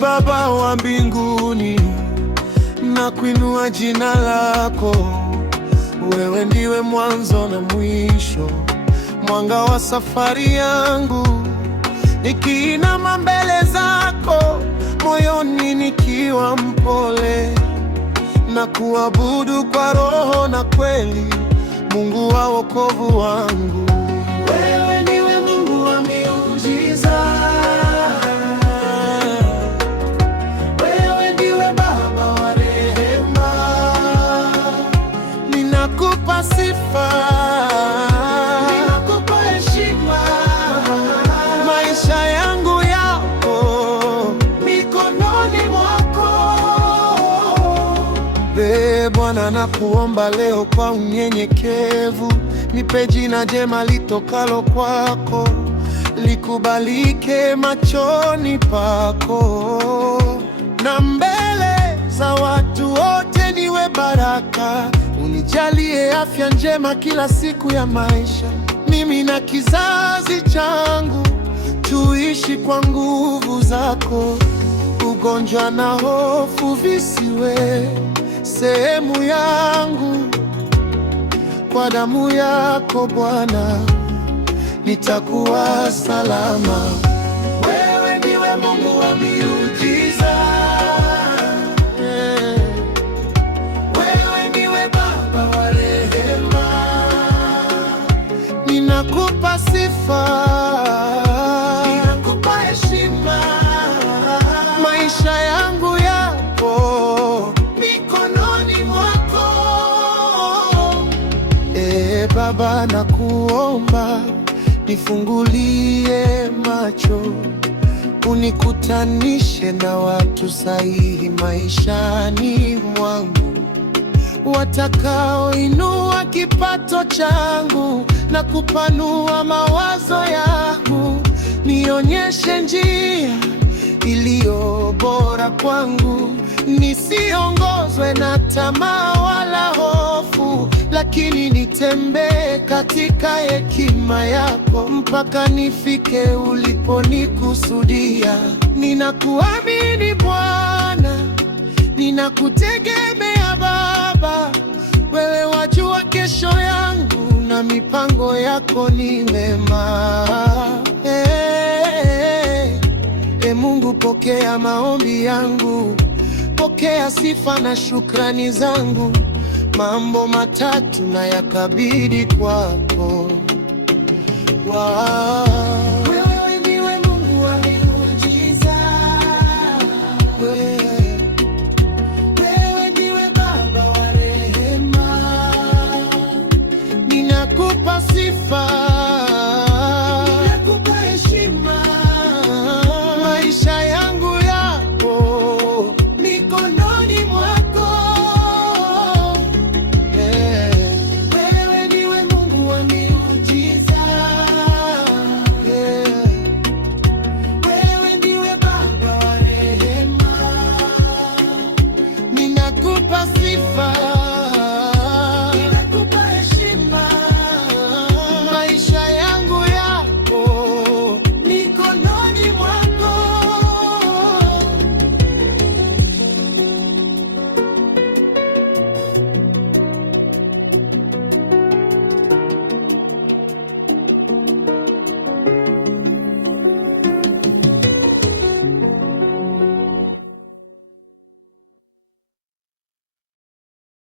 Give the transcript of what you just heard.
Baba wa mbinguni, na kuinua jina lako. Wewe ndiwe mwanzo na mwisho, mwanga wa safari yangu. Nikiinama mbele zako, moyoni nikiwa mpole, na kuabudu kwa roho na kweli, Mungu wa wokovu wangu. Wewe ndiwe Mungu wa miujiza, sifa, ninakupa heshima. Maisha yangu yako mikononi mwako. Bwana, nakuomba leo kwa unyenyekevu, nipe jina jema litokalo kwako, likubalike machoni pako, na mbele za watu wote niwe baraka. Unijalie afya njema kila siku ya maisha, mimi na kizazi changu tuishi kwa nguvu zako. Ugonjwa na hofu visiwe sehemu yangu, kwa damu yako Bwana nitakuwa salama. Wewe ndiwe Mungu wa miujiza, ninakupa sifa, ninakupa heshima. Maisha yangu yapo mikononi mwako. Baba, nakuomba nifungulie macho, unikutanishe na watu sahihi maishani mwangu, watakaoinua kipato changu na kupanua mawazo yangu. Nionyeshe njia iliyo bora kwangu, nisiongozwe na tamaa wala hofu, lakini nitembee katika hekima yako mpaka nifike uliponikusudia. Ninakuamini Bwana, ninakutegemea Baba, wewe wajua kesho yangu na mipango yako ni mema. Mungu, pokea maombi yangu, pokea sifa na shukrani zangu. Mambo matatu na yakabidhi kwako. Wewe ndiwe Mungu wa miujiza, wewe ndiwe Baba wa rehema, ninakupa sifa, ninakupa heshima. Maisha yangu yapo mikononi mwako. Wewe ndiwe Mungu wa miujiza, wewe ndiwe Baba wa rehema, ninakupa sifa.